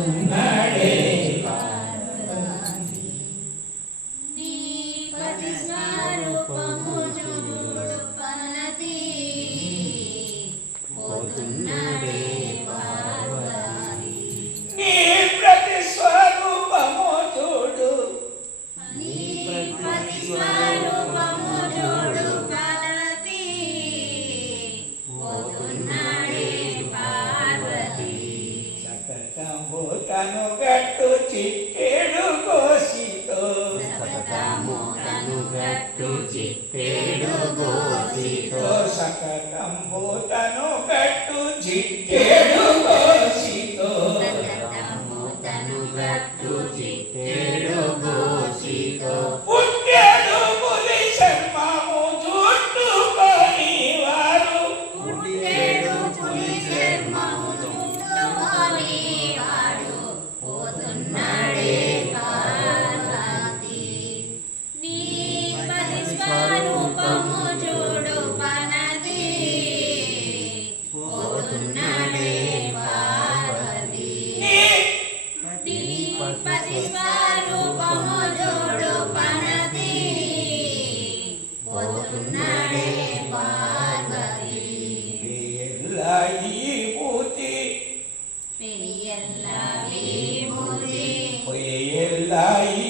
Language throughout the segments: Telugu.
Amen. కనుగట్టు చిట్టేడు గోసితో కనుగట్టు చిట్టేడు గోసితో సకటంబు తను గట్టు చిట్టేడు స్వరూపము చూడు మనది పోతున్నడే పార్వతి. పతి స్వరూపము చూడు మనది పోతున్నడే పార్వతి ఎల్ల ఈ మూతి ఎల్ల ఈ మూతి ఎల్ల ఈ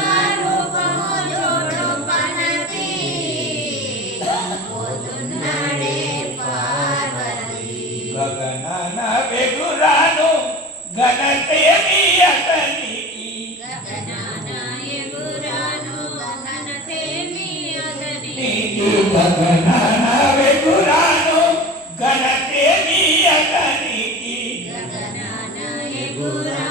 Buddha.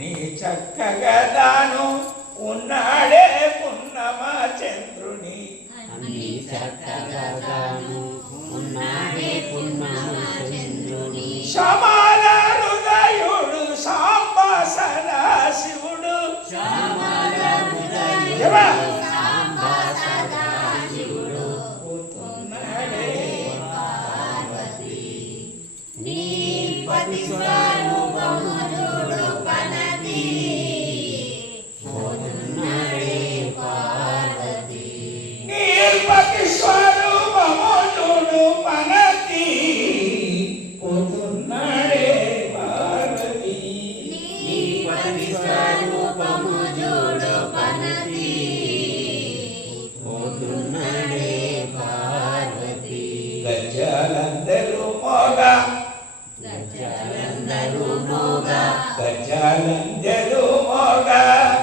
అన్నీ చక్కగా దాను ఉన్నాడే పున్నమా చంద్రుని. అన్నీ చక్కగా దాను ఉన్నాడే పున్నమా చంద్రుని. శమాల హృదయుడు సాంబాసన శివుడు. శమాల హృదయుడు Israel. గజాలందరూ మోగా గజాలందరూ మోగా గజాలందరూ మోగా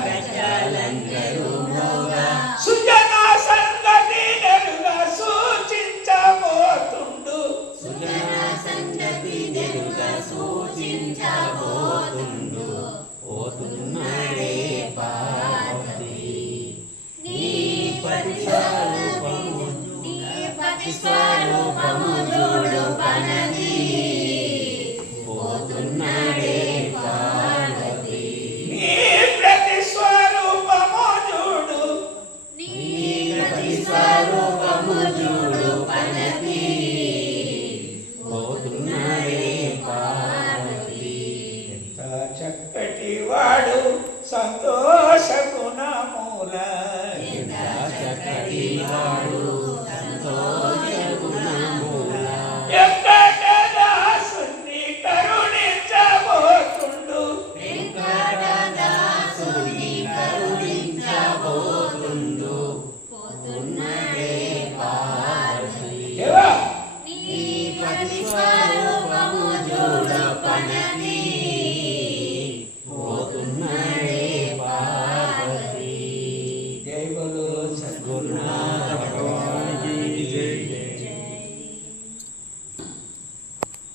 గజాలందరూ మోగా సుజన సంగతి నెరుగా సూచించబోతుండు. సుజన సంగతి నెరుగా సూచించబోతుండు. పోతున్నాడే పార్వతి. నీ పరిశాల పతి స్వరూపము